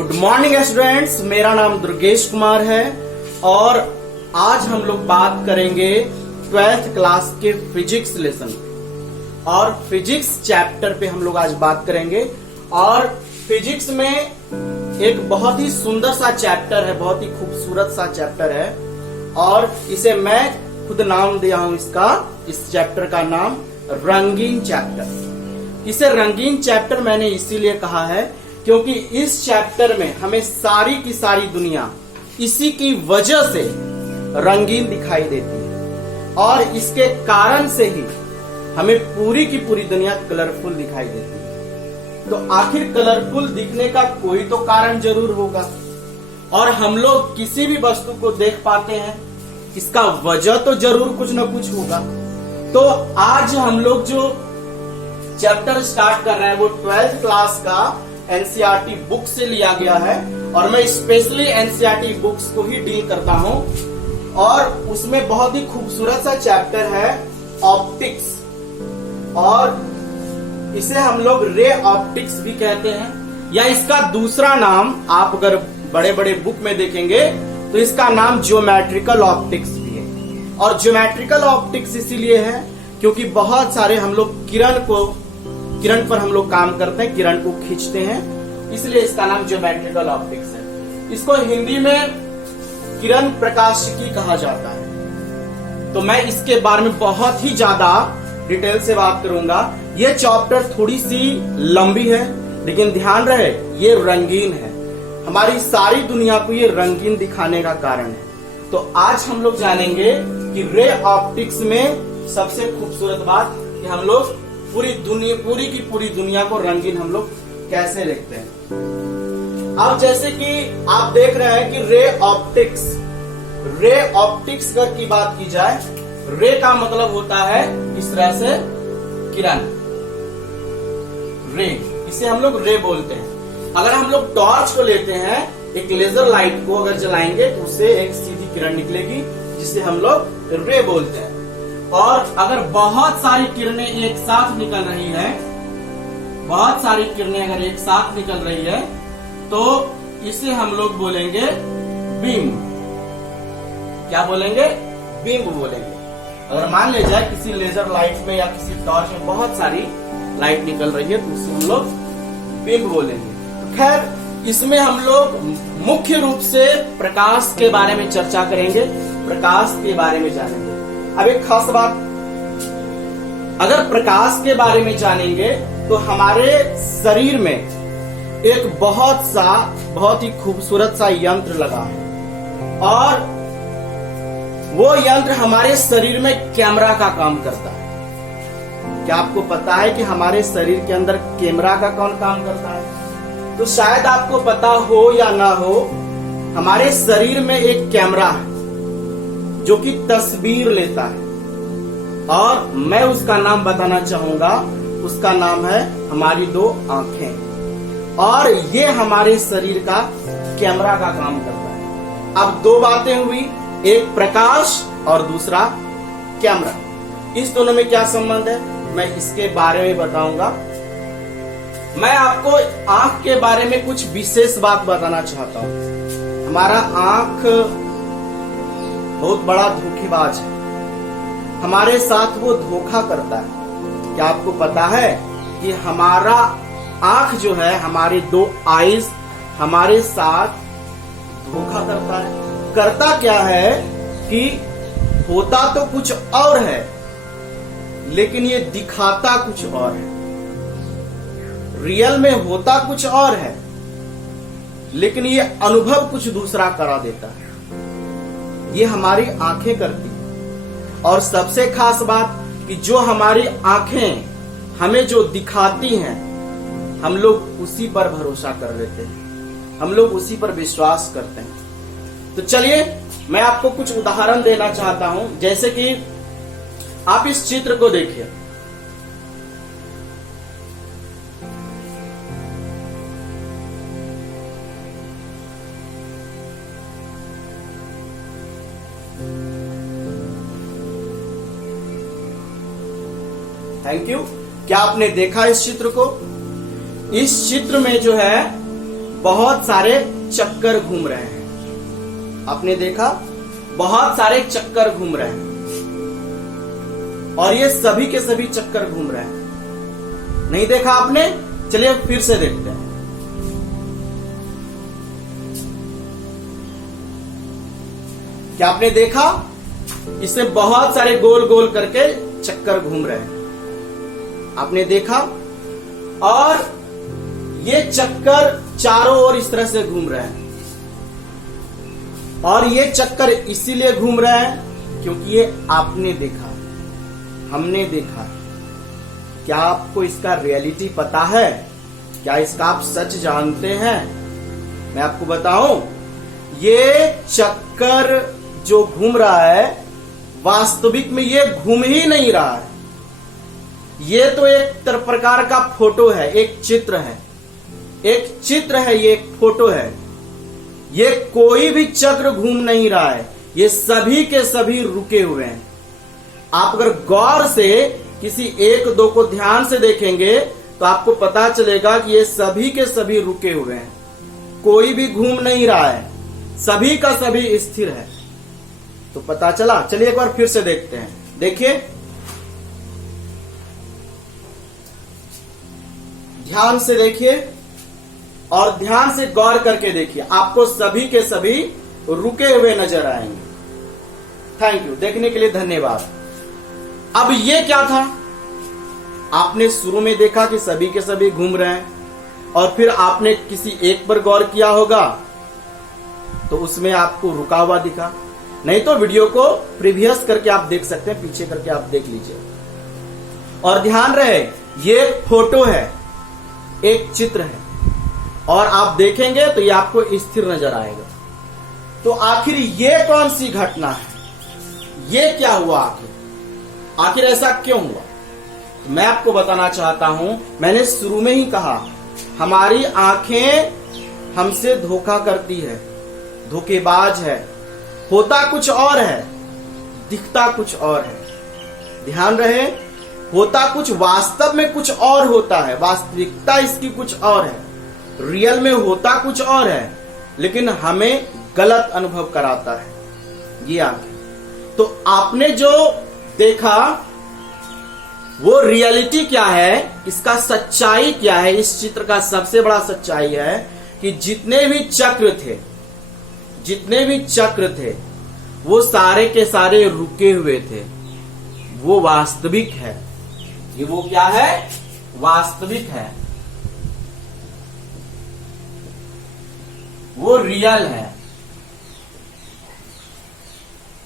Good morning students, मेरा नाम दुर्गेश कुमार है और आज हम लोग बात करेंगे 12th क्लास के फिजिक्स लेसन और फिजिक्स चैप्टर पे हम लोग आज बात करेंगे। और फिजिक्स में एक बहुत ही सुंदर सा चैप्टर है, बहुत ही खूबसूरत सा चैप्टर है और इसे मैं खुद नाम दिया हूं इस चैप्टर का नाम रंगीन चैप्टर। इसे रंगीन चैप्टर मैंने इसीलिए कहा है क्योंकि इस चैप्टर में हमें सारी की सारी दुनिया इसी की वजह से रंगीन दिखाई देती है और इसके कारण से ही हमें पूरी की पूरी दुनिया कलरफुल दिखाई देती है। तो आखिर कलरफुल दिखने का कोई तो कारण जरूर होगा और हम लोग किसी भी वस्तु को देख पाते हैं, इसका वजह तो जरूर कुछ न कुछ होगा। तो आज हम लोग जो चैप्टर स्टार्ट कर रहे हैं वो 12th क्लास का एनसीईआरटी बुक से लिया गया है और मैं स्पेशली एनसीईआरटी बुक्स को ही डील करता हूं और उसमें बहुत ही खूबसूरत सा चैप्टर है ऑप्टिक्स और इसे हम लोग रे ऑप्टिक्स भी कहते हैं या इसका दूसरा नाम आप अगर बड़े बड़े बुक में देखेंगे तो इसका नाम ज्योमेट्रिकल ऑप्टिक्स भी है। और ज्योमेट्रिकल ऑप्टिक्स इसीलिए है क्योंकि बहुत सारे हम लोग किरण पर हम लोग काम करते हैं, किरण को खींचते हैं, इसलिए इसका नाम ज्योमेट्रिकल ऑप्टिक्स है। इसको हिंदी में किरण प्रकाशिकी कहा जाता है। तो मैं इसके बारे में बहुत ही ज्यादा डिटेल से बात करूंगा। ये चैप्टर थोड़ी सी लंबी है लेकिन ध्यान रहे ये रंगीन है, हमारी सारी दुनिया को ये रंगीन दिखाने का कारण है। तो आज हम लोग जानेंगे कि रे ऑप्टिक्स में सबसे खूबसूरत बात कि हम लोग पूरी की पूरी दुनिया को रंगीन हम लोग कैसे देखते हैं। अब जैसे कि आप देख रहे हैं कि रे ऑप्टिक्स की बात की जाए, रे का मतलब होता है इस तरह से किरण, रे, इसे हम लोग रे बोलते हैं। अगर हम लोग टॉर्च को लेते हैं, एक लेजर लाइट को अगर जलाएंगे तो उससे एक सीधी किरण निकलेगी जिसे हम लोग रे बोलते हैं। और अगर बहुत सारी किरणें एक साथ निकल रही है, बहुत सारी किरणें अगर एक साथ निकल रही है तो इसे हम लोग बोलेंगे बीम। क्या बोलेंगे? बीम बोलेंगे। अगर मान ले जाए किसी लेजर लाइट में या किसी टॉर्च में बहुत सारी लाइट निकल रही है तो उसे हम लोग बीम बोलेंगे। तो खैर इसमें हम लोग मुख्य रूप से प्रकाश के बारे में चर्चा करेंगे, प्रकाश के बारे में जानेंगे। अब एक खास बात, अगर प्रकाश के बारे में जानेंगे तो हमारे शरीर में एक बहुत ही खूबसूरत सा यंत्र लगा है और वो यंत्र हमारे शरीर में कैमरा का काम करता है। क्या आपको पता है कि हमारे शरीर के अंदर कैमरा का कौन काम करता है? तो शायद आपको पता हो या ना हो, हमारे शरीर में एक कैमरा है जो कि तस्वीर लेता है और मैं उसका नाम बताना चाहूंगा। उसका नाम है हमारी दो आंखें और ये हमारे शरीर का कैमरा का काम करता है। अब दो बातें हुई, एक प्रकाश और दूसरा कैमरा। इस दोनों में क्या संबंध है मैं इसके बारे में बताऊंगा। मैं आपको आंख के बारे में कुछ विशेष बात बताना चाहता हूं। हमारा आंख बहुत बड़ा धोखेबाज है, हमारे साथ वो धोखा करता है। क्या आपको पता है कि हमारा आंख जो है, हमारे दो आईज हमारे साथ धोखा करता है। करता क्या है कि होता तो कुछ और है लेकिन ये दिखाता कुछ और है। रियल में होता कुछ और है लेकिन ये अनुभव कुछ दूसरा करा देता है। ये हमारी आंखें करती हैं। और सबसे खास बात कि जो हमारी आंखें हमें जो दिखाती हैं, हम लोग उसी पर भरोसा कर लेते हैं, हम लोग उसी पर विश्वास करते हैं। तो चलिए मैं आपको कुछ उदाहरण देना चाहता हूं। जैसे कि आप इस चित्र को देखिए, थैंक यू। क्या आपने देखा इस चित्र को? इस चित्र में जो है बहुत सारे चक्कर घूम रहे हैं। आपने देखा बहुत सारे चक्कर घूम रहे हैं और ये सभी के सभी चक्कर घूम रहे हैं। नहीं देखा आपने? चलिए फिर से देखते हैं। क्या आपने देखा? इससे बहुत सारे गोल गोल करके चक्कर घूम रहे हैं। आपने देखा? और ये चक्कर चारों ओर इस तरह से घूम रहे हैं और ये चक्कर इसीलिए घूम रहे हैं क्योंकि ये आपने देखा, हमने देखा। क्या आपको इसका रियलिटी पता है? क्या इसका आप सच जानते हैं? मैं आपको बताऊं, ये चक्कर जो घूम रहा है वास्तविक में ये घूम ही नहीं रहा है। ये तो एक प्रकार का फोटो है, एक चित्र है, एक चित्र है, ये एक फोटो है। ये कोई भी चक्र घूम नहीं रहा है, ये सभी के सभी रुके हुए हैं। आप अगर गौर से किसी एक दो को ध्यान से देखेंगे तो आपको पता चलेगा कि ये सभी के सभी रुके हुए हैं, कोई भी घूम नहीं रहा है, सभी का सभी स्थिर है। तो पता चला? चलिए एक बार फिर से देखते हैं। देखिए, ध्यान से देखिए और ध्यान से गौर करके देखिए, आपको सभी के सभी रुके हुए नजर आएंगे। थैंक यू, देखने के लिए धन्यवाद। अब ये क्या था? आपने शुरू में देखा कि सभी के सभी घूम रहे हैं और फिर आपने किसी एक पर गौर किया होगा तो उसमें आपको रुका हुआ दिखा। नहीं तो वीडियो को प्रीवियस करके आप देख सकते हैं, पीछे करके आप देख लीजिए। और ध्यान रहे, ये एक फोटो है, एक चित्र है और आप देखेंगे तो ये आपको स्थिर नजर आएगा। तो आखिर ये कौन सी घटना है? ये क्या हुआ? आखिर ऐसा क्यों हुआ? तो मैं आपको बताना चाहता हूं, मैंने शुरू में ही कहा, हमारी आंखें हमसे धोखा करती है, धोखेबाज है। होता कुछ और है, दिखता कुछ और है। ध्यान रहे, होता कुछ वास्तव में कुछ और होता है, वास्तविकता इसकी कुछ और है, रियल में होता कुछ और है, लेकिन हमें गलत अनुभव कराता है ये आंखें। तो आपने जो देखा वो रियलिटी क्या है, इसका सच्चाई क्या है? इस चित्र का सबसे बड़ा सच्चाई है कि जितने भी चक्र थे वो सारे के सारे रुके हुए थे। वो वास्तविक है। ये वो क्या है? वास्तविक है, वो रियल है।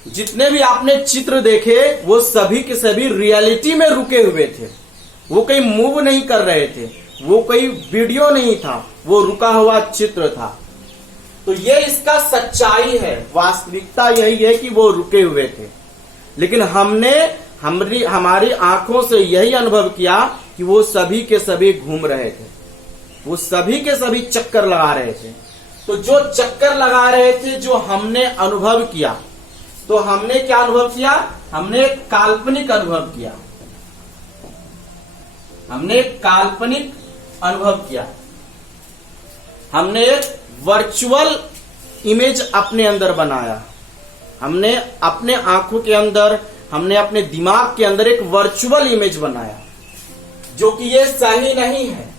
जितने भी आपने चित्र देखे वो सभी के सभी रियलिटी में रुके हुए थे। वो कहीं मूव नहीं कर रहे थे, वो कोई वीडियो नहीं था, वो रुका हुआ चित्र था। तो ये इसका सच्चाई है, वास्तविकता यही है कि वो रुके हुए थे। लेकिन हमने हमारी आंखों से यही अनुभव किया कि वो सभी के सभी घूम रहे थे, वो सभी के सभी चक्कर लगा रहे थे। तो जो चक्कर लगा रहे थे, जो हमने अनुभव किया, तो हमने क्या अनुभव किया? हमने एक काल्पनिक अनुभव किया, हमने एक काल्पनिक अनुभव किया, हमने एक वर्चुअल इमेज अपने अंदर बनाया। हमने अपने आंखों के अंदर, हमने अपने दिमाग के अंदर एक वर्चुअल इमेज बनाया, जो कि ये सही नहीं है,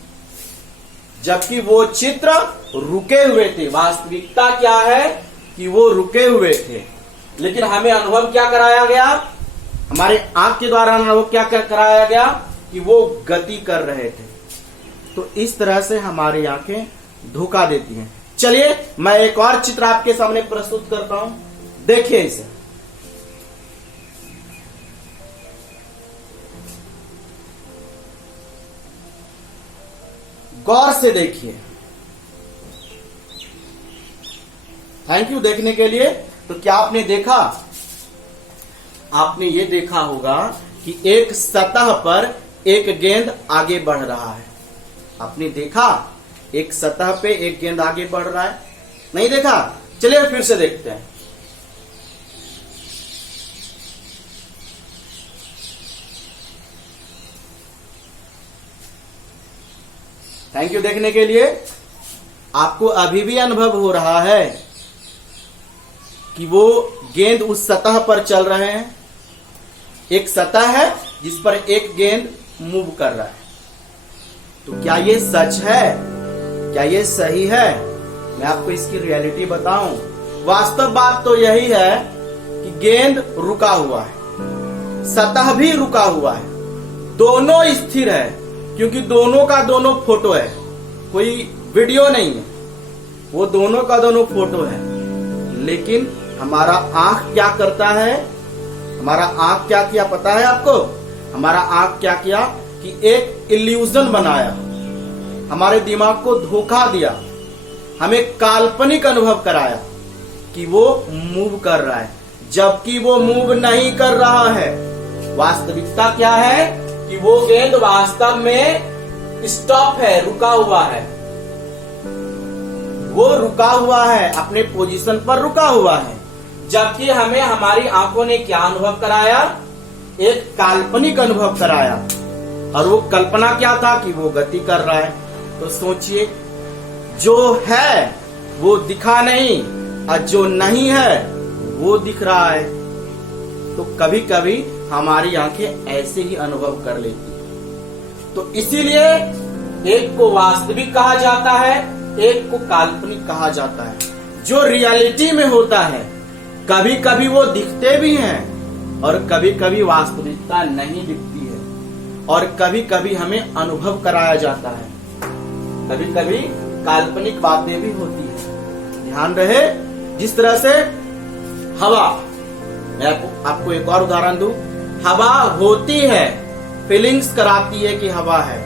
जबकि वो चित्र रुके हुए थे। वास्तविकता क्या है कि वो रुके हुए थे, लेकिन हमें अनुभव क्या कराया गया? हमारे आंख के द्वारा अनुभव क्या कराया गया? कि वो गति कर रहे थे। तो इस तरह से हमारी आंखें धोखा देती हैं। चलिए मैं एक और चित्र आपके सामने प्रस्तुत करता हूं, देखिए इसे। गौर से देखिए। थैंक यू देखने के लिए। तो क्या आपने देखा? आपने ये देखा होगा कि एक सतह पर एक गेंद आगे बढ़ रहा है। आपने देखा? एक सतह पे एक गेंद आगे बढ़ रहा है। नहीं देखा? चलिए फिर से देखते हैं। थैंक यू देखने के लिए। आपको अभी भी अनुभव हो रहा है कि वो गेंद उस सतह पर चल रहे हैं। एक सतह है जिस पर एक गेंद मूव कर रहा है। तो क्या ये सच है? क्या ये सही है? मैं आपको इसकी रियलिटी बताऊं। वास्तव बात तो यही है कि गेंद रुका हुआ है, सतह भी रुका हुआ है, दोनों स्थिर है, क्योंकि दोनों का दोनों फोटो है, कोई वीडियो नहीं है, वो दोनों का दोनों फोटो है। लेकिन हमारा आंख क्या करता है? हमारा आंख क्या किया पता है आपको? हमारा आंख क्या किया कि एक इल्यूजन बनाया, हमारे दिमाग को धोखा दिया, हमें काल्पनिक अनुभव कराया कि वो मूव कर रहा है, जबकि वो मूव नहीं कर रहा है। वास्तविकता क्या है कि वो गेंद वास्तव में स्टॉप है, रुका हुआ है। वो रुका हुआ है, अपने पोजीशन पर रुका हुआ है, जबकि हमें हमारी आंखों ने क्या अनुभव कराया? एक काल्पनिक अनुभव कराया। और वो कल्पना क्या था कि वो गति कर रहा है। तो सोचिए, जो है वो दिखा नहीं और जो नहीं है वो दिख रहा है। तो कभी कभी हमारी आंखें ऐसे ही अनुभव कर लेती हैं। तो इसीलिए एक को वास्तविक कहा जाता है, एक को काल्पनिक कहा जाता है। जो रियलिटी में होता है, कभी कभी वो दिखते भी हैं और कभी कभी वास्तविकता नहीं दिखती है, और कभी कभी हमें अनुभव कराया जाता है, कभी कभी काल्पनिक बातें भी होती है। ध्यान रहे, जिस तरह से हवा, मैं आपको एक और उदाहरण दूं। हवा होती है, फीलिंग्स कराती है कि हवा है,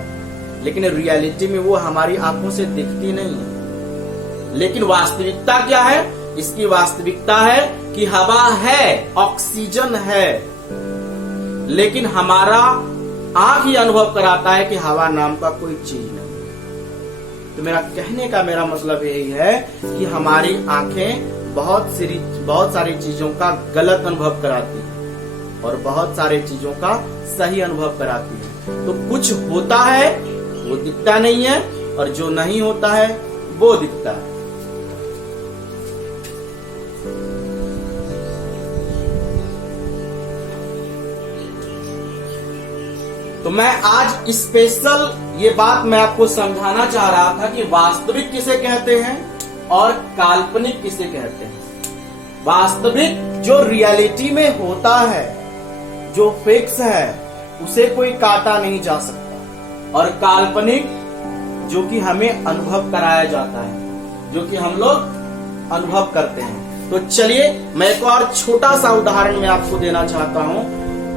लेकिन रियलिटी में वो हमारी आंखों से दिखती नहीं है। लेकिन वास्तविकता क्या है? इसकी वास्तविकता है कि हवा है, ऑक्सीजन है, लेकिन हमारा आंख ही अनुभव कराता है कि हवा नाम का कोई चीज नहीं। तो मेरा कहने का मेरा मतलब यही है कि हमारी आंखें बहुत सारी चीजों का गलत अनुभव कराती है और बहुत सारी चीजों का सही अनुभव कराती है। तो कुछ होता है वो दिखता नहीं है, और जो नहीं होता है वो दिखता है। तो मैं आज स्पेशल ये बात मैं आपको समझाना चाह रहा था कि वास्तविक किसे कहते हैं और काल्पनिक किसे कहते हैं। वास्तविक जो रियलिटी में होता है, जो फिक्स है, उसे कोई काटा नहीं जा सकता, और काल्पनिक जो कि हमें अनुभव कराया जाता है, जो कि हम लोग अनुभव करते हैं। तो चलिए मैं एक और छोटा सा उदाहरण मैं आपको देना चाहता हूं।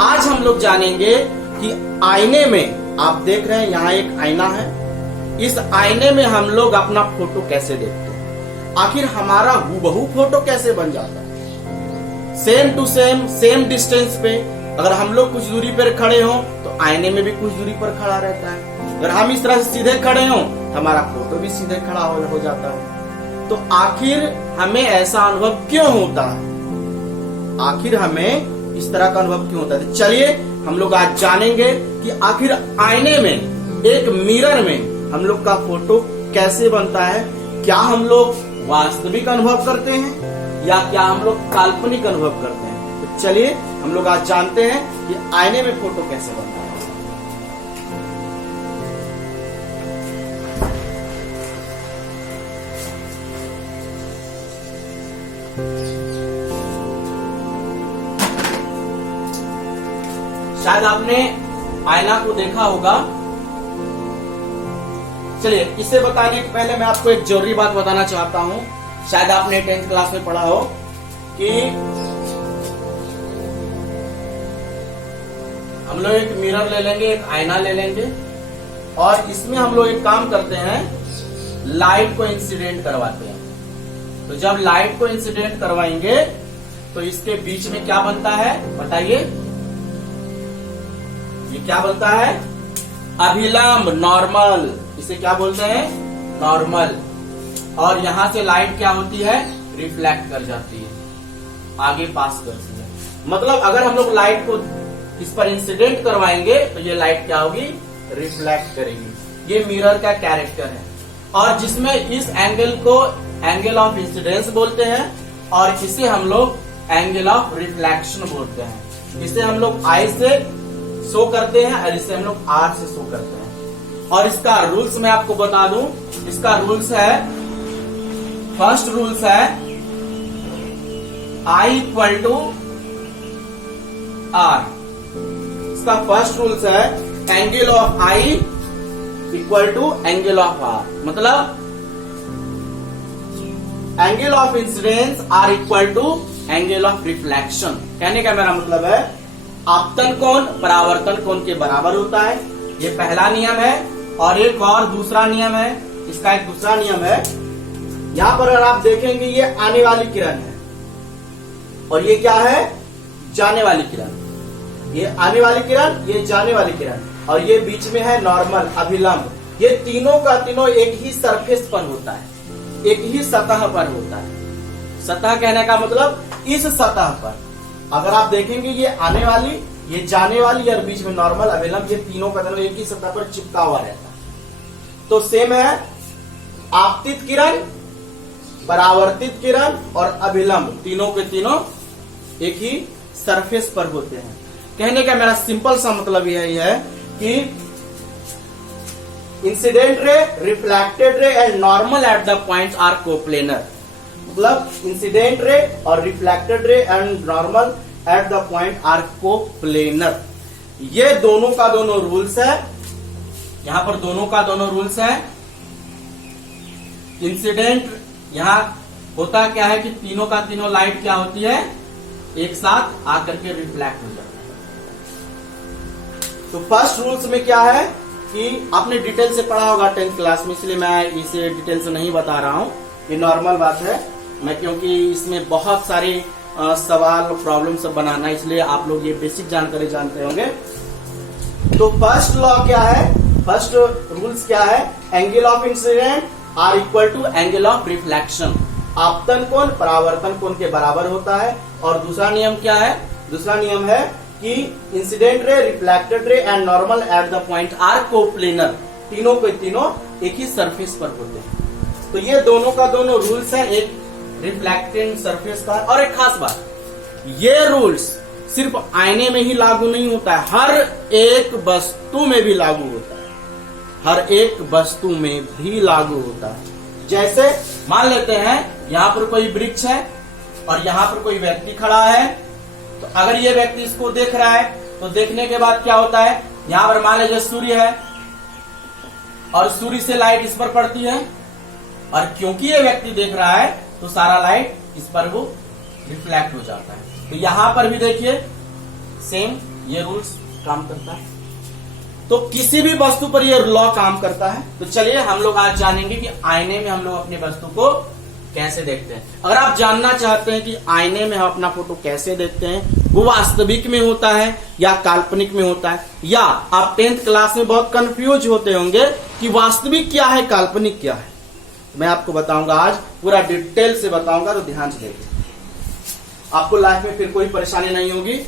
आज हम लोग जानेंगे कि आईने में, आप देख रहे हैं यहाँ एक आईना है, इस आईने में हम लोग अपना फोटो कैसे देखते हैं। आखिर हमारा हूबहू फोटो कैसे बन जाता है? Same to same, same distance पे अगर हम लोग कुछ दूरी पर खड़े हों तो आईने में भी कुछ दूरी पर खड़ा रहता है। अगर हम इस तरह से सीधे खड़े हों हमारा फोटो भी सीधे खड़ा हो जाता है। तो आखिर हमें ऐसा अनुभव क्यों होता है? आखिर हमें इस तरह का अनुभव क्यों होता है? तो चलिए हम लोग आज जानेंगे कि आखिर आईने में, एक मिरर में हम लोग का फोटो कैसे बनता है। क्या हम लोग वास्तविक अनुभव करते हैं या क्या हम लोग काल्पनिक अनुभव करते हैं? तो चलिए हम लोग आज जानते हैं कि आईने में फोटो कैसे बनता है। शायद आपने आईना को देखा होगा। चलिए, इसे बताने के पहले मैं आपको एक जरूरी बात बताना चाहता हूं। शायद आपने 10th क्लास में पढ़ा हो कि हम लोग एक मिरर ले लेंगे, एक आईना ले लेंगे, और इसमें हम लोग एक काम करते हैं, लाइट को इंसिडेंट करवाते हैं। तो जब लाइट को इंसिडेंट करवाएंगे तो इसके बीच में क्या बनता है बताइए? ये क्या बनता है? अभिलंब, नॉर्मल। इसे क्या बोलते हैं? नॉर्मल। और यहां से लाइट क्या होती है? रिफ्लेक्ट कर जाती है, आगे पास करती है। मतलब अगर हम लोग लाइट को इस पर इंसिडेंट करवाएंगे तो ये लाइट क्या होगी? रिफ्लेक्ट करेगी। ये मिरर का कैरेक्टर है। और जिसमें इस एंगल को एंगल ऑफ इंसिडेंस बोलते हैं और इसे हम लोग एंगल ऑफ रिफ्लेक्शन बोलते हैं। इसे हम लोग आई से शो करते हैं और इसे हम लोग आर से शो करते हैं। और इसका रूल्स मैं आपको बता दूं, इसका रूल्स है, फर्स्ट रूल्स है आई इक्वल टू आर। इसका फर्स्ट रूल्स है angle of i equal to angle of r, मतलब angle of incidence r equal to angle of reflection. कहने का मेरा मतलब है आपतन कोण परावर्तन कोण के बराबर होता है, ये पहला नियम है। और एक और दूसरा नियम है, इसका एक दूसरा नियम है। यहां पर अगर आप देखेंगे ये आने वाली किरण है और ये क्या है, जाने वाली किरण। ये आने वाली किरण, ये जाने वाली किरण, और ये बीच में है नॉर्मल अभिलंब। ये तीनों का तीनों एक ही सरफेस पर होता है, एक ही सतह पर होता है। सतह कहने का मतलब इस सतह पर अगर आप देखेंगे ये आने वाली, ये जाने वाली और बीच में नॉर्मल अभिलंब, ये तीनों का तीनों एक ही सतह पर चिपका हुआ रहता है। तो सेम है, आपतित किरण, परावर्तित किरण और अभिलंब तीनों के तीनों एक ही सरफेस पर होते हैं। कहने का मेरा सिंपल सा मतलब यही है कि incident ray, reflected ray and normal at the points are coplanar. मतलब इंसिडेंट रे और reflected ray and normal at the point are coplanar. ये दोनों का दोनों रूल्स है, यहां पर दोनों का दोनों रूल्स है। इंसिडेंट यहां होता क्या है कि तीनों का तीनों लाइट क्या होती है, एक साथ आकर के रिफ्लेक्ट हो जाता है। तो फर्स्ट रूल्स में क्या है कि आपने डिटेल से पढ़ा होगा 10th क्लास में, इसलिए मैं इसे डिटेल से नहीं बता रहा हूं, ये नॉर्मल बात है। मैं क्योंकि इसमें बहुत सारे सवाल प्रॉब्लम सब बनाना, इसलिए आप लोग ये बेसिक जानकारी जानते होंगे। तो फर्स्ट लॉ क्या है, फर्स्ट रूल्स क्या है, angle of incident are equal to angle of reflection. आपतन कोण परावर्तन कोण के बराबर होता है। और दूसरा नियम क्या है, दूसरा नियम है कि incident ray, reflected ray and normal at the point are coplanar. तीनों के तीनों एक ही सरफेस पर होते हैं। तो ये दोनों का दोनों रूल्स है, एक रिफ्लेक्टिंग सरफेस का। और एक खास बात, ये रूल्स सिर्फ आईने में ही लागू नहीं होता है, हर एक वस्तु में भी लागू होता है, हर एक वस्तु में भी लागू होता है। जैसे मान लेते हैं यहां पर कोई वृक्ष है और यहां पर कोई व्यक्ति खड़ा है, तो अगर ये व्यक्ति इसको देख रहा है तो देखने के बाद क्या होता है, यहां पर मान लीजिए सूर्य है और सूर्य से लाइट इस पर पड़ती है, और क्योंकि ये व्यक्ति देख रहा है तो सारा लाइट इस पर वो रिफ्लेक्ट हो जाता है। तो यहां पर भी देखिए सेम ये रूल्स काम करता है। तो किसी भी वस्तु पर ये लॉ काम करता है। तो चलिए हम लोग आज जानेंगे कि आईने में हम लोग अपनी वस्तु को कैसे देखते हैं। अगर आप जानना चाहते हैं कि आईने में हम अपना फोटो कैसे देखते हैं, वो वास्तविक में होता है या काल्पनिक में होता है, या आप 10th क्लास में बहुत कंफ्यूज होते होंगे कि वास्तविक क्या है काल्पनिक क्या है, मैं आपको बताऊंगा आज, पूरा डिटेल से बताऊंगा। तो ध्यान से देखिए, आपको लाइफ में फिर कोई परेशानी नहीं होगी।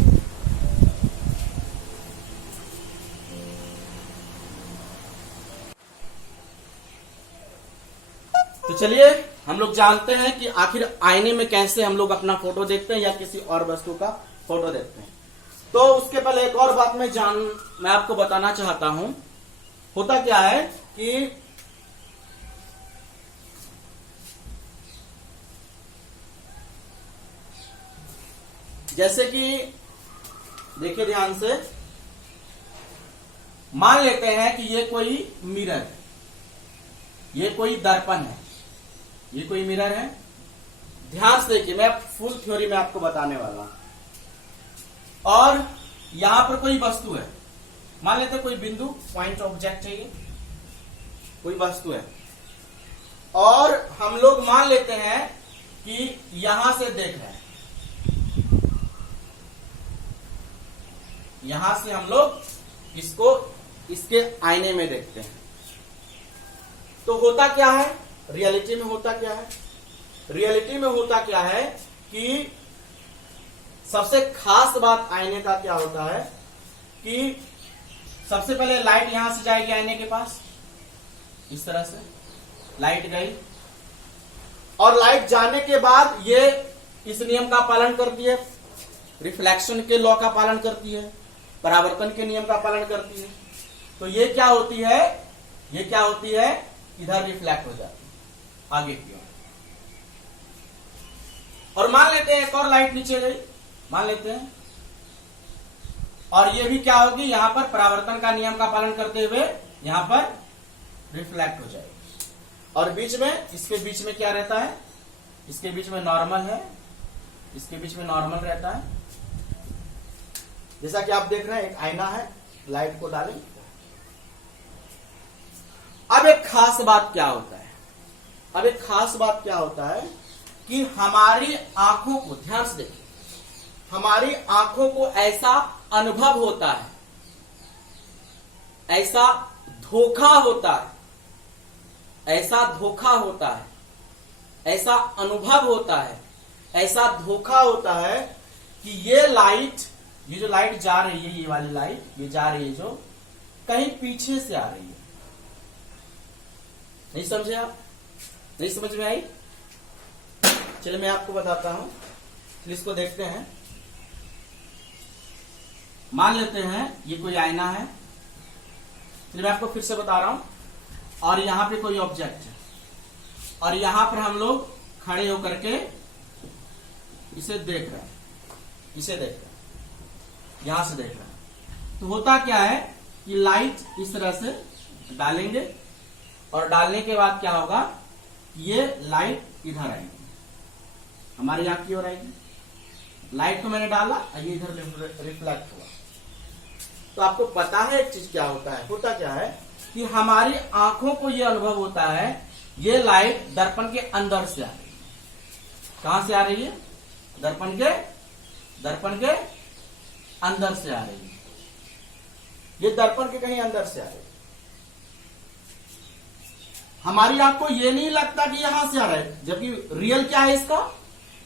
तो चलिए हम लोग जानते हैं कि आखिर आईने में कैसे हम लोग अपना फोटो देखते हैं या किसी और वस्तु का फोटो देखते हैं। तो उसके पहले एक और बात मैं आपको बताना चाहता हूं। होता क्या है कि जैसे कि देखिए ध्यान से, मान लेते हैं कि ये कोई मिरर है, ये कोई दर्पण है, ये कोई मिरर है। ध्यान से देखिए, मैं फुल थ्योरी में आपको बताने वाला हूं। और यहां पर कोई वस्तु है, मान लेते हैं कोई बिंदु, पॉइंट ऑब्जेक्ट है, ये कोई वस्तु है, और हम लोग मान लेते हैं कि यहां से देख रहे हैं, यहां से हम लोग इसको इसके आईने में देखते हैं। तो होता क्या है, रियलिटी में होता क्या है, रियलिटी में होता क्या है कि सबसे खास बात आईने का क्या होता है कि सबसे पहले लाइट यहां से जाएगी आईने के पास, इस तरह से, लाइट गई, और लाइट जाने के बाद ये इस नियम का पालन करती है, रिफ्लेक्शन के लॉ का पालन करती है, परावर्तन के नियम का पालन करती है। तो ये क्या होती है, ये क्या होती है, इधर रिफ्लेक्ट हो जाती है आगे की ओर। और मान लेते हैं एक और लाइट नीचे गई, मान लेते हैं, और ये भी क्या होगी, यहां पर परावर्तन का नियम का पालन करते हुए यहां पर रिफ्लेक्ट हो जाएगी। और बीच में, इसके बीच में क्या रहता है, इसके बीच में नॉर्मल है, इसके बीच में नॉर्मल रहता है। जैसा कि आप देख रहे हैं एक आईना है, लाइट को डालें। अब एक खास बात क्या होता है, अब एक खास बात क्या होता है कि हमारी आंखों को, ध्यान से देखिए, हमारी आंखों को ऐसा अनुभव होता है, ऐसा धोखा होता है, ऐसा धोखा होता है, ऐसा अनुभव होता है, ऐसा धोखा होता है कि ये लाइट, ये जो लाइट जा रही है, ये वाली लाइट ये जा रही है जो, कहीं पीछे से आ रही है। नहीं समझे आप, नहीं समझ में आई? चलिए मैं आपको बताता हूं, इसको देखते हैं। मान लेते हैं ये कोई आईना है, चलिए मैं आपको फिर से बता रहा हूं, और यहां पे कोई ऑब्जेक्ट है, और यहां पर हम लोग खड़े होकर के इसे देख रहे हैं, इसे देख रहे हैं, यहां से देख रहे हैं। तो होता क्या है कि लाइट इस तरह से डालेंगे, और डालने के बाद क्या होगा, ये लाइट इधर आएगी, हमारी आंख की ओर आएगी। लाइट को मैंने डाला और ये इधर रिफ्लेक्ट हुआ। तो आपको पता है एक चीज क्या होता है, होता क्या है कि हमारी आंखों को ये अनुभव होता है, ये लाइट दर्पण के अंदर से आ रही है। कहां से आ रही है, दर्पण के अंदर से आ रही है, ये दर्पण के कहीं अंदर से आ रही है। हमारी आंख को ये नहीं लगता कि यहां से आ रहा है, जबकि रियल क्या है इसका,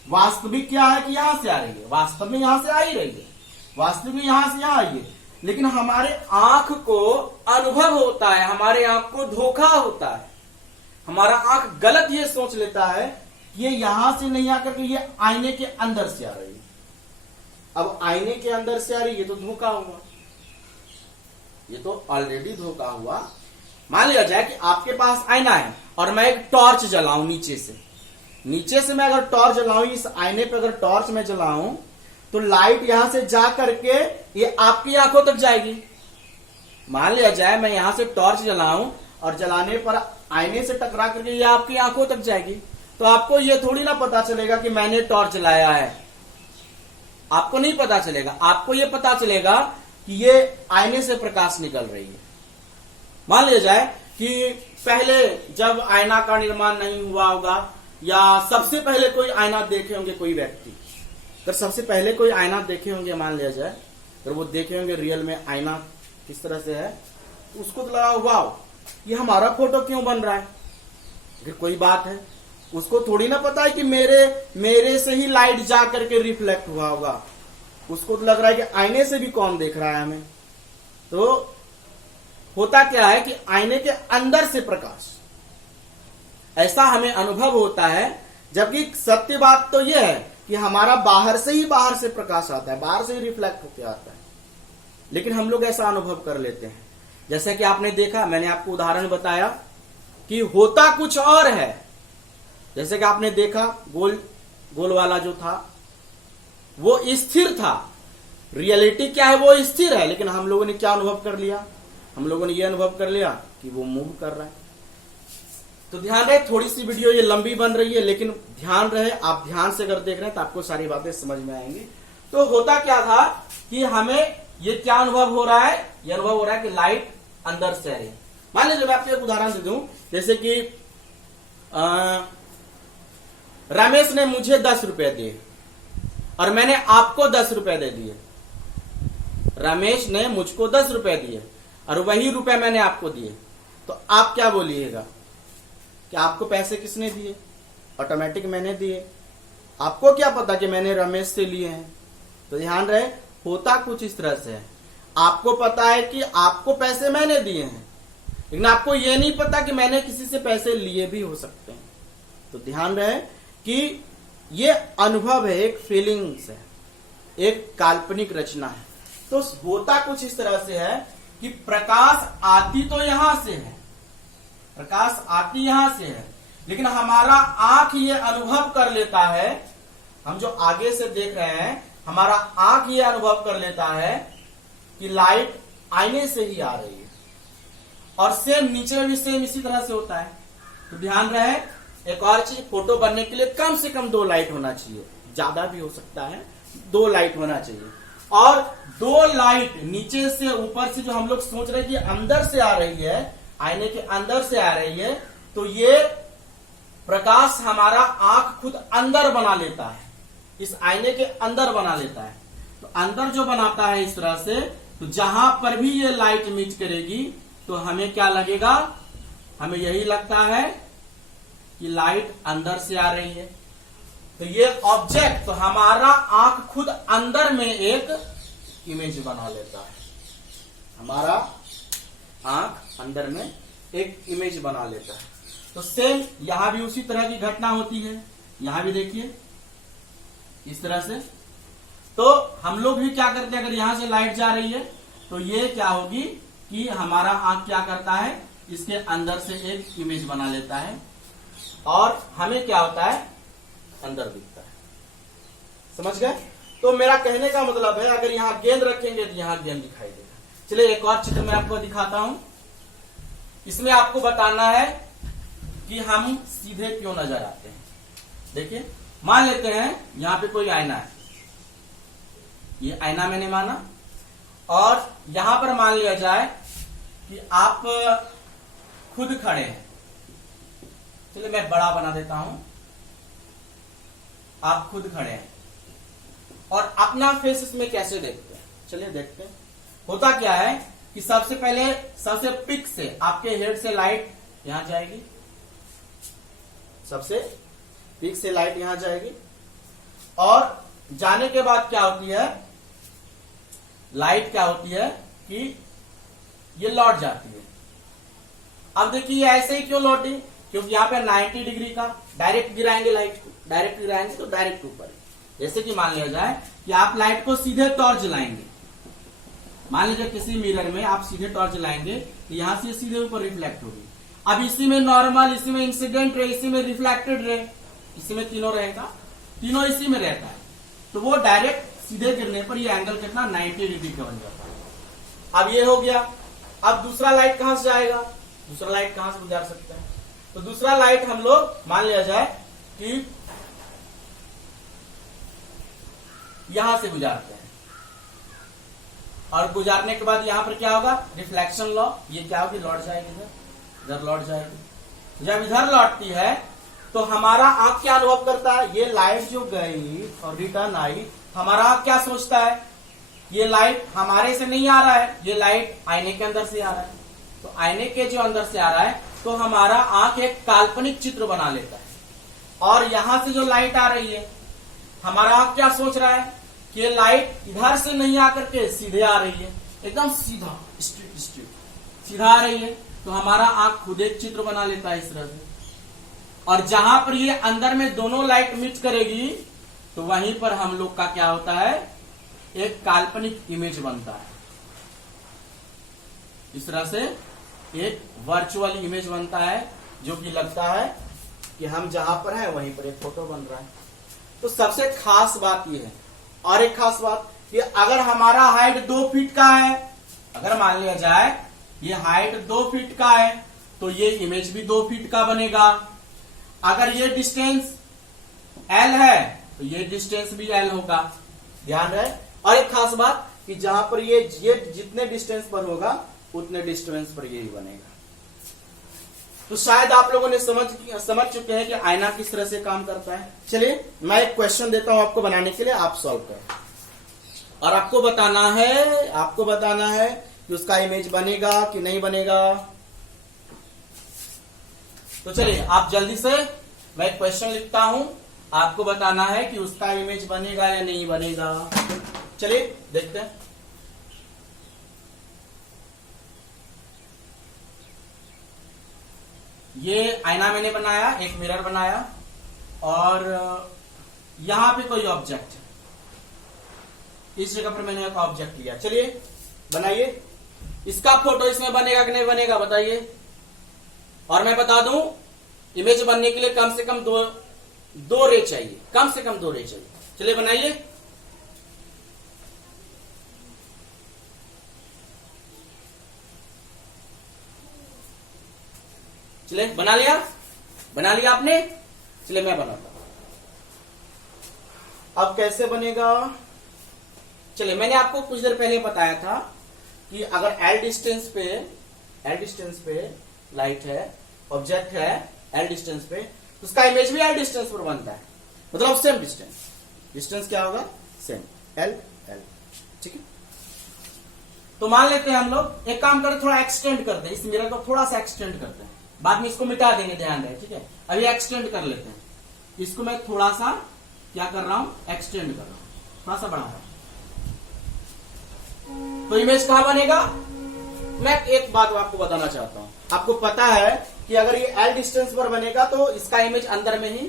वास्तविक क्या है कि यहां से आ रही है, वास्तव में यहां से आ ही रही है, वास्तविक में यहां से यहां आई है। लेकिन हमारे आंख को अनुभव होता है, हमारे आंख को धोखा होता है, हमारा आंख गलत ये सोच लेता है कि ये यहां से नहीं आकर के ये आईने के अंदर से आ रही है। अब आईने के अंदर से आ रही है, ये तो धोखा हुआ, ये तो ऑलरेडी धोखा हुआ। मान लिया जाए कि आपके पास आईना है और मैं एक टॉर्च जलाऊं नीचे से मैं अगर टॉर्च जलाऊं, इस आईने पे अगर टॉर्च में जलाऊं, तो लाइट यहां से जा करके ये आपकी आंखों तक जाएगी। मान लिया जाए मैं यहां से टॉर्च जलाऊं और जलाने पर आईने से टकरा करके ये आपकी आंखों तक जाएगी, तो आपको ये थोड़ी ना पता चलेगा कि मैंने टॉर्च जलाया है, आपको नहीं पता चलेगा। आपको ये पता चलेगा कि ये आईने से प्रकाश निकल रही है। मान लिया जाए कि पहले जब आईना का निर्माण नहीं हुआ होगा, या सबसे पहले कोई आईना देखे होंगे कोई व्यक्ति, अगर सबसे पहले कोई आईना देखे होंगे, मान लिया जाए अगर वो देखे होंगे रियल में आईना किस तरह से है, तो उसको तो लगा वाह ये हमारा फोटो क्यों बन रहा है। अगर कोई बात है, उसको थोड़ी ना पता है कि मेरे से ही लाइट जा करके रिफ्लेक्ट हुआ होगा, उसको तो लग रहा है कि आईने से भी कौन देख रहा है हमें। तो होता क्या है कि आईने के अंदर से प्रकाश, ऐसा हमें अनुभव होता है, जबकि सत्य बात तो यह है कि हमारा बाहर से प्रकाश आता है, बाहर से ही रिफ्लेक्ट होकर आता है। लेकिन हम लोग ऐसा अनुभव कर लेते हैं, जैसे कि आपने देखा, मैंने आपको उदाहरण बताया कि होता कुछ और है। जैसे कि आपने देखा गोल वाला जो था वो स्थिर था, रियलिटी क्या है वो स्थिर है, लेकिन हम लोगों ने क्या अनुभव कर लिया, हम लोगों ने ये अनुभव कर लिया कि वो मूव कर रहा है। तो ध्यान रहे, थोड़ी सी वीडियो ये लंबी बन रही है, लेकिन ध्यान रहे, आप ध्यान से अगर देख रहे हैं तो आपको सारी बातें समझ में आएंगी। तो होता क्या था कि हमें ये क्या अनुभव हो रहा है, ये अनुभव हो रहा है कि लाइट अंदर से आ रही है। मान लीजिए मैं आपको एक उदाहरण दे दूं, जैसे कि रमेश ने मुझे 10 रुपए दिए और मैंने आपको 10 रुपए दे दिए। रमेश ने मुझको 10 रुपए दिए और वही रुपए मैंने आपको दिए, तो आप क्या बोलिएगा कि आपको पैसे किसने दिए? ऑटोमेटिक मैंने दिए। आपको क्या पता कि मैंने रमेश से लिए हैं? तो ध्यान रहे, होता कुछ इस तरह से है, आपको पता है कि आपको पैसे मैंने दिए हैं, लेकिन आपको यह नहीं पता कि मैंने किसी से पैसे लिए भी हो सकते हैं। तो ध्यान रहे कि ये अनुभव है, एक फीलिंग्स है, एक काल्पनिक रचना है। तो होता कुछ इस तरह से है कि प्रकाश आती तो यहां से है, प्रकाश आती यहां से है, लेकिन हमारा आंख ये अनुभव कर लेता है, हम जो आगे से देख रहे हैं, हमारा आंख ये अनुभव कर लेता है कि लाइट आईने से ही आ रही है। और सेम नीचे में भी सेम इसी तरह से होता है। तो ध्यान रहे, एक और चीज, फोटो बनने के लिए कम से कम 2 लाइट होना चाहिए, ज्यादा भी हो सकता है, 2 लाइट होना चाहिए। और 2 लाइट नीचे से ऊपर से जो हम लोग सोच रहे हैं कि अंदर से आ रही है, आईने के अंदर से आ रही है, तो ये प्रकाश हमारा आंख खुद अंदर बना लेता है, इस आईने के अंदर बना लेता है। तो अंदर जो बनाता है इस तरह से, तो जहां पर भी ये लाइट मीट करेगी तो हमें क्या लगेगा, हमें यही लगता है कि लाइट अंदर से आ रही है। तो ये ऑब्जेक्ट, तो हमारा आंख खुद अंदर में एक इमेज बना लेता है, हमारा आंख अंदर में एक इमेज बना लेता है। तो सेम यहां भी उसी तरह की घटना होती है, यहां भी देखिए इस तरह से। तो हम लोग भी क्या करते हैं, अगर यहां से लाइट जा रही है तो ये क्या होगी कि हमारा आंख क्या करता है, इसके अंदर से एक इमेज बना लेता है और हमें क्या होता है, अंदर दिखता है। समझ गए? तो मेरा कहने का मतलब है, अगर यहां गेंद रखेंगे तो यहां गेंद दिखाई देगा। चलिए एक और चित्र मैं आपको दिखाता हूं। इसमें आपको बताना है कि हम सीधे क्यों नजर आते हैं। देखिए, मान लेते हैं यहां पे कोई आईना है, ये आईना मैंने माना, और यहां पर मान लिया जाए कि आप खुद खड़े हैं। चलिए मैं बड़ा बना देता हूं, आप खुद खड़े हैं और अपना फेस इसमें कैसे देखते हैं, चलिए देखते हैं। होता क्या है कि सबसे पहले सबसे पिक से आपके हेड से लाइट यहां जाएगी, सबसे पिक से लाइट यहां जाएगी, और जाने के बाद क्या होती है, लाइट क्या होती है कि ये लौट जाती है। अब देखिए ऐसे ही क्यों लौटी, क्योंकि यहाँ पे 90 डिग्री का डायरेक्ट गिराएंगे लाइट को, डायरेक्ट गिराएंगे तो डायरेक्ट ऊपर। जैसे कि मान लिया जाए कि आप लाइट को सीधे टॉर्च जलाएंगे, मान लीजिए किसी मिरर में आप सीधे टॉर्च जलाएंगे तो यहां से सीधे ऊपर रिफ्लेक्ट होगी। अब इसी में नॉर्मल, इसी में इंसिडेंट रे, इसी में रिफ्लेक्टेड रे, इसी में तीनों रहेगा, तीनों इसी में रहता है, तो वो डायरेक्ट सीधे गिरने पर ये एंगल कितना 90 डिग्री का बन जाता है। अब ये हो गया। अब दूसरा लाइट कहां से जाएगा, दूसरा लाइट कहां से गुजार सकते हैं, तो दूसरा लाइट हम लोग मान लिया जाए कि यहां से गुजारते हैं, और गुजारने के बाद यहां पर क्या होगा, रिफ्लेक्शन लॉ, ये क्या होगी, लौट जाएगी, इधर लौट जाएगी। जब इधर लौटती है तो हमारा आंख क्या अनुभव करता है, ये लाइट जो गई और रिटर्न आई, हमारा आंख क्या सोचता है, ये लाइट हमारे से नहीं आ रहा है, ये लाइट आईने के अंदर से आ रहा है। तो आईने के जो अंदर से आ रहा है तो हमारा आंख एक काल्पनिक चित्र बना लेता है, और यहां से जो लाइट आ रही है, हमारा आंख क्या सोच रहा है कि ये लाइट इधर से नहीं आकर के सीधे आ रही है, एकदम सीधा स्ट्रेट सीधा आ रही है। तो हमारा आंख खुद एक चित्र बना लेता है इस तरह से, और जहां पर ये अंदर में दोनों लाइट मिक्स करेगी तो वहीं पर हम लोग का क्या होता है, एक काल्पनिक इमेज बनता है। इस तरह से एक वर्चुअल इमेज बनता है, जो कि लगता है कि हम जहां पर हैं वहीं पर एक फोटो बन रहा है। तो सबसे खास बात यह है, और एक खास बात कि अगर हमारा हाइट 2 फीट का है, अगर मान लिया जाए ये हाइट 2 फीट का है, तो ये इमेज भी 2 फीट का बनेगा। अगर ये डिस्टेंस L है तो ये डिस्टेंस भी L होगा, ध्यान रहे। और एक खास बात कि जहां पर ये जितने डिस्टेंस पर होगा उतने डिस्टेंस पर यही बनेगा। तो शायद आप लोगों ने समझ चुके हैं कि आईना किस तरह से काम करता है। चलिए मैं एक क्वेश्चन देता हूं आपको बनाने के लिए, आप सॉल्व करें, और आपको बताना है कि उसका इमेज बनेगा कि नहीं बनेगा। तो चलिए आप जल्दी से, मैं एक क्वेश्चन लिखता हूं, आपको बताना है कि उसका इमेज बनेगा या नहीं बनेगा। चलिए देखते हैं। ये आईना मैंने बनाया, एक मिरर बनाया, और यहां पे कोई ऑब्जेक्ट है, इस जगह पर मैंने एक ऑब्जेक्ट लिया। चलिए बनाइए, इसका फोटो इसमें बनेगा कि नहीं बनेगा बताइए। और मैं बता दूं, इमेज बनने के लिए कम से कम दो रे चाहिए, कम से कम 2 रे चाहिए। चलिए बनाइए। चलिए बना लिया, बना लिया आपने। चलिए मैं बनाता हूं। अब कैसे बनेगा? चलिए, मैंने आपको कुछ देर पहले बताया था कि अगर एल डिस्टेंस पे लाइट है, ऑब्जेक्ट है एल डिस्टेंस पे, तो उसका इमेज भी एल डिस्टेंस पर बनता है, मतलब सेम डिस्टेंस क्या होगा? Same L. ठीक है, तो मान लेते हैं हम लोग एक काम करें, थोड़ा एक्सटेंड करते हैं, इस मिरर को थोड़ा सा एक्सटेंड करते हैं, बाद में इसको मिटा देंगे, ध्यान रहे। ठीक है, अभी एक्सटेंड कर लेते हैं, इसको मैं थोड़ा सा क्या कर रहा हूं? एक्सटेंड कर रहा हूं, थोड़ा सा बढ़ा रहा हूं। तो इमेज कहां बनेगा? मैं एक बात आपको बताना चाहता हूं। आपको पता है कि अगर ये एल डिस्टेंस पर बनेगा तो इसका इमेज अंदर में ही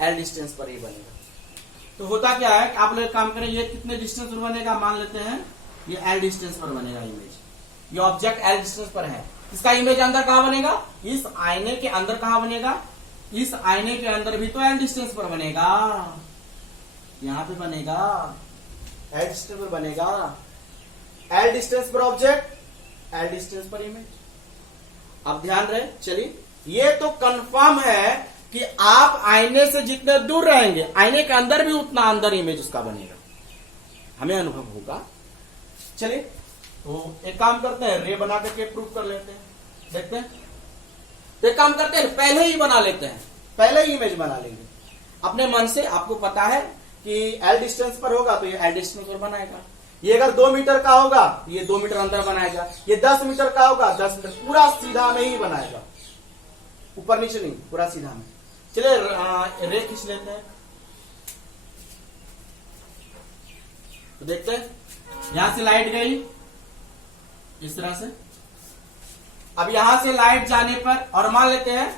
एल डिस्टेंस पर ही बनेगा। तो होता क्या है कि आप लोग काम करें, ये कितने डिस्टेंस पर बनेगा? मान लेते हैं ये एल डिस्टेंस पर बनेगा इमेज, ये ऑब्जेक्ट एल डिस्टेंस पर है, इसका इमेज अंदर कहां बनेगा? इस आईने के अंदर कहां बनेगा? इस आईने के अंदर भी तो एल डिस्टेंस पर बनेगा, यहां पे बनेगा, एल डिस्टेंस पर बनेगा। एल डिस्टेंस पर ऑब्जेक्ट, एल डिस्टेंस पर इमेज। अब ध्यान रहे, चलिए, ये तो कंफर्म है कि आप आईने से जितने दूर रहेंगे, आईने के अंदर भी उतना अंदर इमेज उसका बनेगा, हमें अनुभव होगा। चलिए, तो एक काम करते हैं, रे बना करके प्रूव कर लेते हैं, देखते हैं। तो एक काम करते हैं, पहले ही बना लेते हैं, पहले ही इमेज बना लेंगे अपने मन से। आपको पता है कि एल डिस्टेंस पर होगा तो ये एल डिस्टेंस पर बनाएगा, ये अगर 2 मीटर का होगा ये 2 मीटर अंदर बनाएगा, ये 10 मीटर का होगा 10 मीटर, पूरा सीधा में ही बनाएगा, ऊपर नीचे नहीं, पूरा सीधा में। चलिए रे खींच लेते हैं, तो देखते हैं, यहां से लाइट गई इस तरह से। अब यहां से लाइट जाने पर, और मान लेते हैं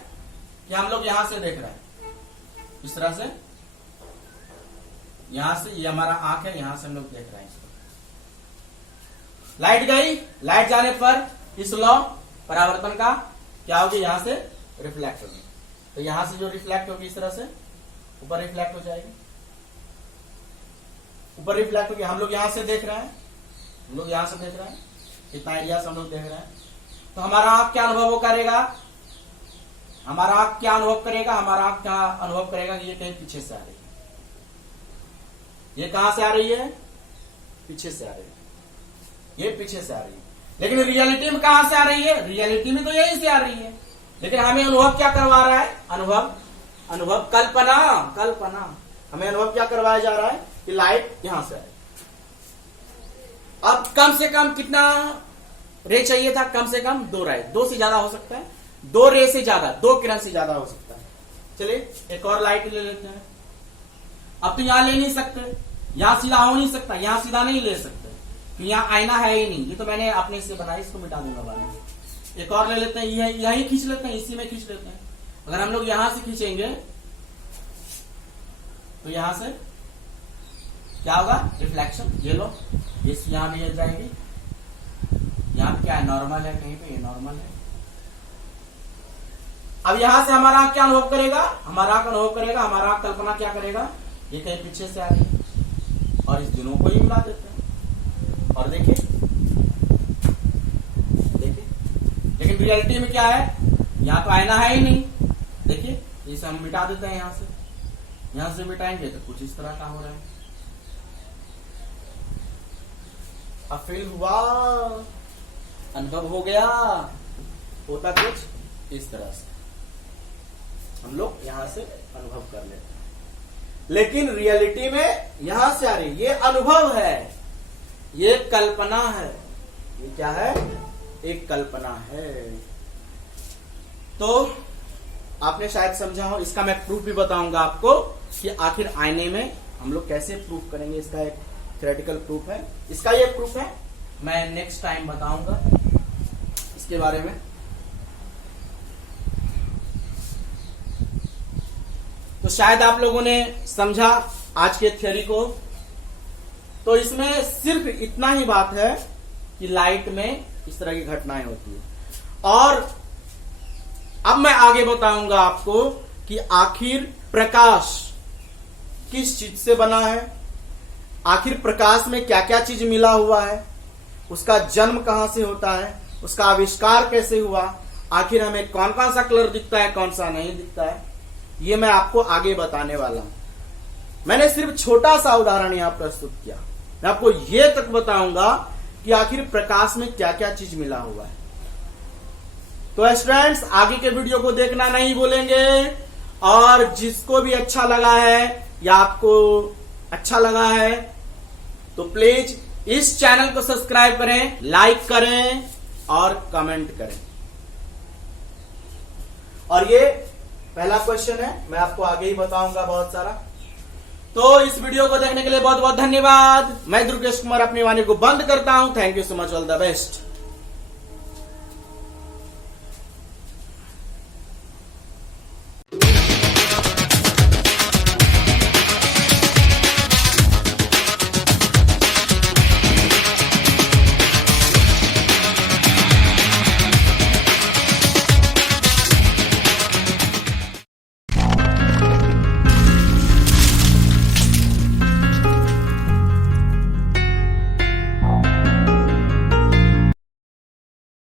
कि हम लोग यहां से देख रहे हैं इस तरह से, यहां से ये हमारा आंख है, यहां से हम लोग देख रहे हैं इसको। लाइट गई, लाइट जाने पर इस लॉ परावर्तन का क्या होगी? यहां से रिफ्लेक्ट होगी, तो यहां से जो रिफ्लेक्ट होगी इस तरह से ऊपर रिफ्लेक्ट हो जाएगी, ऊपर रिफ्लेक्ट होगी। हम लोग यहां से देख रहे हैं, हम लोग यहां से देख रहे हैं, इतना एरिया से हम लोग देख रहे हैं। तो हमारा आंख क्या अनुभव करेगा? हमारा आंख क्या अनुभव करेगा? हमारा आंख क्या अनुभव करेगा कि ये कहीं पीछे से आ रही है, ये कहां से आ रही है? पीछे से आ रही है, ये पीछे से आ रही है। लेकिन रियलिटी में कहां से आ रही है? रियलिटी में तो यहीं से आ रही है, लेकिन हमें अनुभव क्या करवा रहा है? अनुभव कल्पना हमें अनुभव क्या करवाया जा रहा है कि लाइट यहां से आ रही है। अब कम से कम कितना रे चाहिए था? कम से कम 2 रे, 2 से ज्यादा हो सकता है, 2 रे से ज्यादा, 2 किरण से ज्यादा हो सकता है। चलिए एक और लाइट ले लेते हैं। अब तो यहां ले नहीं सकते, यहां सीधा हो नहीं सकता, यहां सीधा नहीं ले सकते, तो यहां आईना है ही नहीं, ये तो मैंने अपने से बनाया, इसको मिटा दूंगा बाद में। एक और ले लेते हैं, यही खींच लेते हैं, इसी में खींच लेते हैं। अगर हम लोग यहां से खींचेंगे तो यहां से क्या होगा? रिफ्लेक्शन। ये लो, इस यहां भी जाएंगे, यहां पे क्या है? नॉर्मल है, कहीं पे ये नॉर्मल है। अब यहां से हमारा क्या अनुभव करेगा? हमारा अनुभव करेगा, हमारा कल्पना क्या करेगा? ये कहीं पीछे से आ रही है, और इस दोनों को ही मिला देते हैं, और देखिए, लेकिन रियलिटी में क्या है? यहां तो आईना है ही नहीं, देखिए, इसे हम मिटा देते हैं, यहां से मिटाएंगे तो कुछ इस तरह का हो रहा है। अब फील हुआ, अनुभव हो गया, होता कुछ इस तरह से हम लोग यहां से अनुभव कर लेते हैं, लेकिन रियलिटी में यहां से आ रही, ये अनुभव है, ये कल्पना है, ये क्या है? एक कल्पना है। तो आपने शायद समझा हो, इसका मैं प्रूफ भी बताऊंगा आपको कि आखिर आईने में हम लोग कैसे प्रूफ करेंगे, इसका एक थ्योरेटिकल प्रूफ है, इसका ये प्रूफ है, मैं नेक्स्ट टाइम बताऊंगा इसके बारे में। तो शायद आप लोगों ने समझा आज के थ्योरी को। तो इसमें सिर्फ इतना ही बात है कि लाइट में इस तरह की घटनाएं होती है। और अब मैं आगे बताऊंगा आपको कि आखिर प्रकाश किस चीज से बना है, आखिर प्रकाश में क्या क्या चीज मिला हुआ है, उसका जन्म कहां से होता है, उसका आविष्कार कैसे हुआ, आखिर हमें कौन कौन सा कलर दिखता है, कौन सा नहीं दिखता है, ये मैं आपको आगे बताने वाला हूं। मैंने सिर्फ छोटा सा उदाहरण यहां प्रस्तुत किया। मैं आपको ये तक बताऊंगा कि आखिर प्रकाश में क्या क्या चीज मिला हुआ है। तो स्टूडेंट्स, आगे के वीडियो को देखना नहीं भूलेंगे। और जिसको भी अच्छा लगा है या आपको अच्छा लगा है तो प्लीज इस चैनल को सब्सक्राइब करें, लाइक करें और कमेंट करें। और ये पहला क्वेश्चन है, मैं आपको आगे ही बताऊंगा बहुत सारा। तो इस वीडियो को देखने के लिए बहुत बहुत धन्यवाद। मैं दुर्गेश कुमार अपनी वाणी को बंद करता हूं। Thank you so much, all the best.